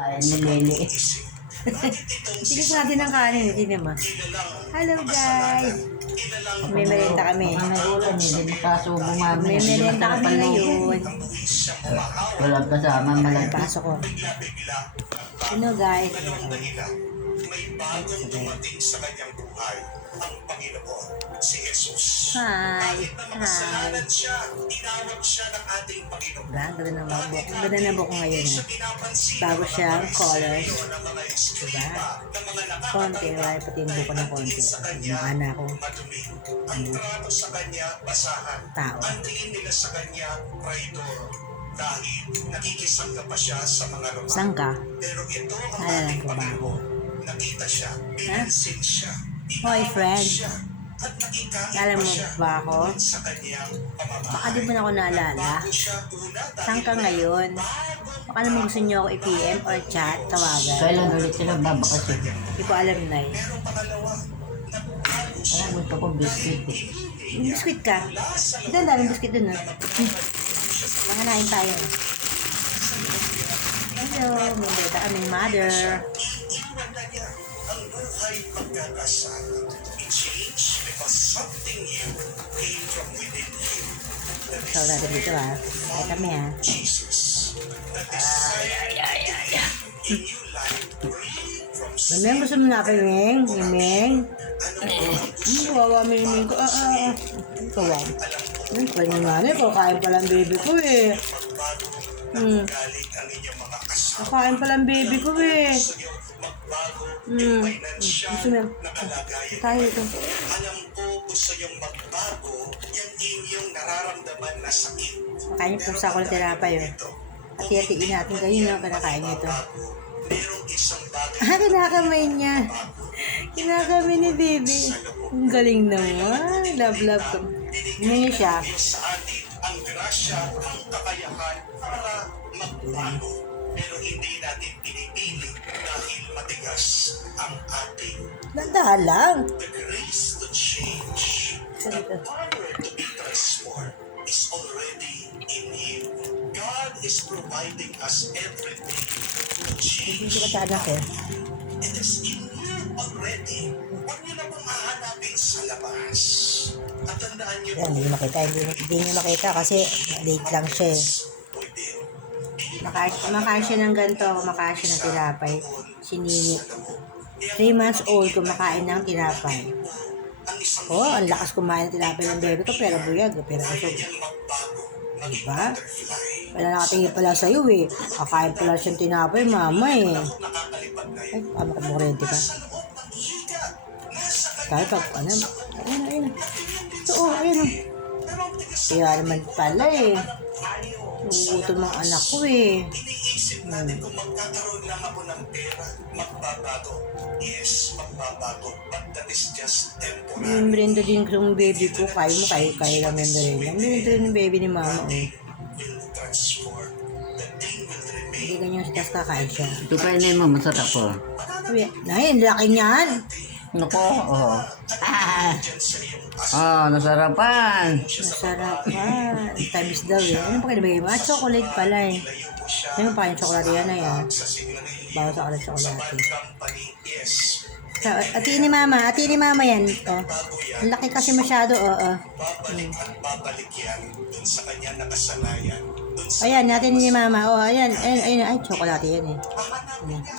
Ay, nilili. Tigas natin ng kanin, hindi naman. Hello guys! May merienda kami. Baka may ulan eh, hindi makasubo mami. May merienda kami ngayon. Walang kasama, malaki. Pasok ko. Ano guys? May bagong dumating sa kanyang buhay, ang Panginoon, si Jesus. Hi! Kahit na makasalanan siya, tinawag siya ng ating Panginoon. Ganda na ng buhok. Ganda na buhok ngayon. Siya pinapansin Bago ng siyang mga colors. Israelyo ng mga eskriba, ng mga Konti, wala pati yung buko ng konti. Yung anak ko. madumi. Ang trato sa kanya, basahan. Tao. Ang tingin nila sa kanya, traidor. Dahil nakikisangga pa siya sa mga Romano. Saan ka? Pero ito ang Alam ating ko ba ako? Panginoon. Nakita siya, pinansin siya, Hoy, friend. siya, at nakikain Alam pa mo siya ba ako? sa kanyang pamamahay. Baka di mo na ako naalala. Bago siya una, Saan ka ngayon? Baka naman gusto niyo ako i-PM or chat, tawagan. Kailan ulit sila babakasin? Hindi ko alam na eh. pero pangalawa, nagbago siya. Kaya gusto ko biscuit eh. Yung biskuit ka? Ito ang daming biskuit dun ah. Manganain tayo. Hello, may beta kaming mother. Iiwan na niya ang buhay pagkakasala. It changed because something new came from within him. That is So, natin dito ah. Ay kami ah. Jesus. That is a new life free from sin. Mameng, gusto mo na kayo, Meng? Meng? Kawawa, Meng ko. Kawawa. Kanya nanay ko, kain palang baby ko eh. Galing ang inyong mga kasama. Kain palang baby ko eh. Gusto niyo magbago yung financial Gusto mo. na kalagayan. Tayo ito. Alam ko gusto niyong magbago yung inyong nararamdaman na sakit. Makain yung pusa ko ng tinapay oh. Hati-hatiin natin kayo no, kinakain niyo ito. Merong isang bagay Kinakamay niya. Kinakamay ni baby. Ang galing naman. Love ko. Ngayon siya. sa atin ang grasya, ang kakayahan para magbago. Pero hindi natin pinipili dahil matigas ang ating Dandahan lang. the grace to change. The power to be transformed is already in Him. God is providing us everything to Hindi change. ko sa anak eh. It is in you already. Huwag niyo na pong hahanapin sa labas. At tandaan niyo Yan, hindi makita. Hindi nyo makita kasi late lang siya eh. within. Kumakain siya ng ganito. Kumakain siya ng tinapay. Sinini. 3 months old, kumakain ng tinapay. Ang isang Oh, ang lakas kumain ng tinapay ng baby ko. Pero buyag. Pero busog. niyang magbago, maging Diba? butterfly. Wala nakatingin pala sa'yo eh. Kakain pala siyang tinapay, mama eh. Nakakalipad na Ay, paano ka bukurente ka? sa loob ng hika. Nasa Tayo pag, ano? Ayun. Ito, oh, ayun. pero ang tigas Kaya naman pala eh. tayo. Nagugutom ang anak ko eh. Iniisip natin kung magkakaroon lang ako ng pera, magbabago. Yes, magbabago. But that is just temporary. Yung merienda din ng baby ko. Kaya mo, kaya lang yung merienda. Ang merienda rin ng baby ni mama eh. Will transform. The thing will remain. Hindi ganyan siya, tapos kakain siya. Ito kainin mo, masarap po. Uy, nay, ang laki niyan. Naku, oh. Diyan sa iyong Nasarapan. Masarap pa. Tamis daw eh. Ano pa kinabigay mo? Ah, chocolate pala eh. layo mo siya Ano pa yung chocolate yan ay ah. sa sigarilyo. Bawa sa kalat Sa chocolate. bad company, yes. So, ati ni mama yan. Oh. Bago yan, Ang laki kasi masyado, oo. babalik at babalik yan dun sa kanya nakasanayan. Dun sa Ayan, natin ni mama. Oh, ayan. Ay, chocolate yan eh. hahanapin niya.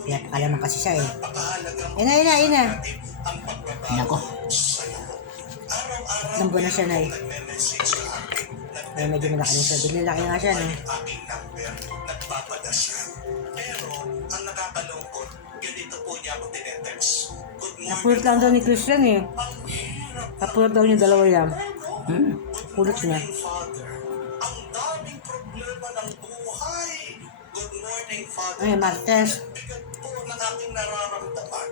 Pinapakalaman kasi siya eh. Napakahalagang Ayun na. ang pagbabago Nako. sa loob. Araw-araw Ilang buwan na siya na eh. nagme-message sa akin. Ay, medyo malaki na siya. Bigla laki nga siya, no? Aking number, nagpapadasal. Pero, ang nakakalungkot, ganito po niya ako tinetext. Good morning. Napulot lang daw ni Christian eh. Ang hirap Napulot daw niya dalawa yan. Hmm? Pulot niya. Father. Ang daming problema ng buhay. Good morning, Father. Ay, Martes. Bigat po ng aking nararamdaman.